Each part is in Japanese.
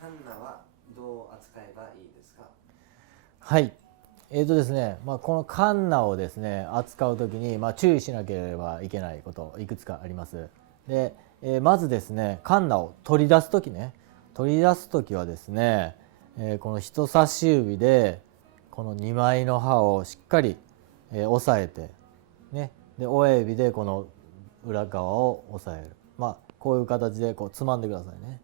カンナはどう扱えばいいですか？はい。ですね、このカンナをですね扱うときに、注意しなければいけないこといくつかあります。で、まずですねカンナを取り出すときはですね、この人差し指でこの2枚の刃をしっかり、押さえて、ね、で親指でこの裏側を押さえる、こういう形でこうつまんでくださいね。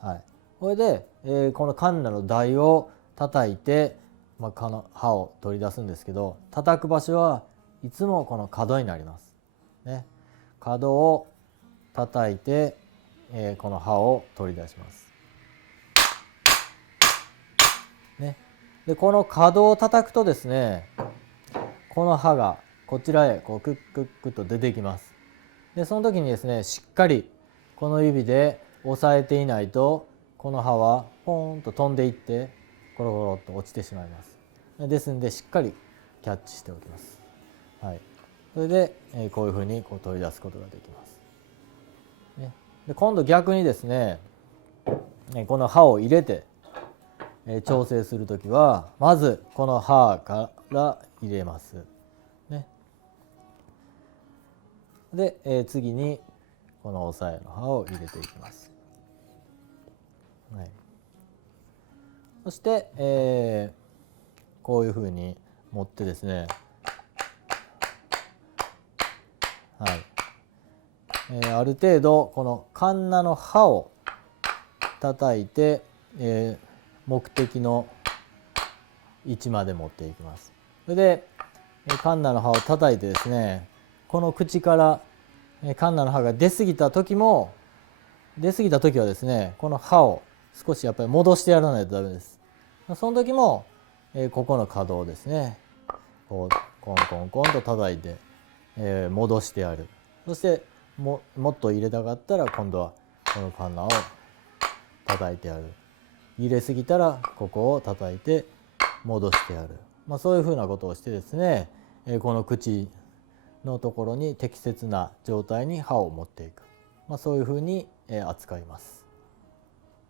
はい、これで、このカンナの台を叩いて、この刃を取り出すんですけど、叩く場所はいつもこの角になります、ね、角を叩いて、この刃を取り出します、ね、でこの角を叩くとですね、この刃がこちらへこうクックックと出てきます。でその時にですねしっかりこの指で押さえていないと、この刃はポーンと飛んでいってコロコロっと落ちてしまいます。ですのでしっかりキャッチしておきます。はい、それでこういうふうにこう取り出すことができます。で今度逆にですね、この刃を入れて調整するときはまずこの刃から入れます。ね、で、次にこの押さえの刃を入れていきます。はい、そして、こういうふうに持ってですね、はい、ある程度このカンナの刃を叩いて、目的の位置まで持っていきます。それでカンナの刃を叩いてですね、この口からカンナの刃が出過ぎた時はですね、この刃を少しやっぱり戻してやらないとダメです。その時もここの可動ですね、こうコンコンコンと叩いて戻してやる。そしてもっと入れたかったら今度はこのカンナを叩いてやる。入れすぎたらここを叩いて戻してやる。そういうふうなことをしてですね、この口のところに適切な状態に刃を持っていく、そういうふうに扱います。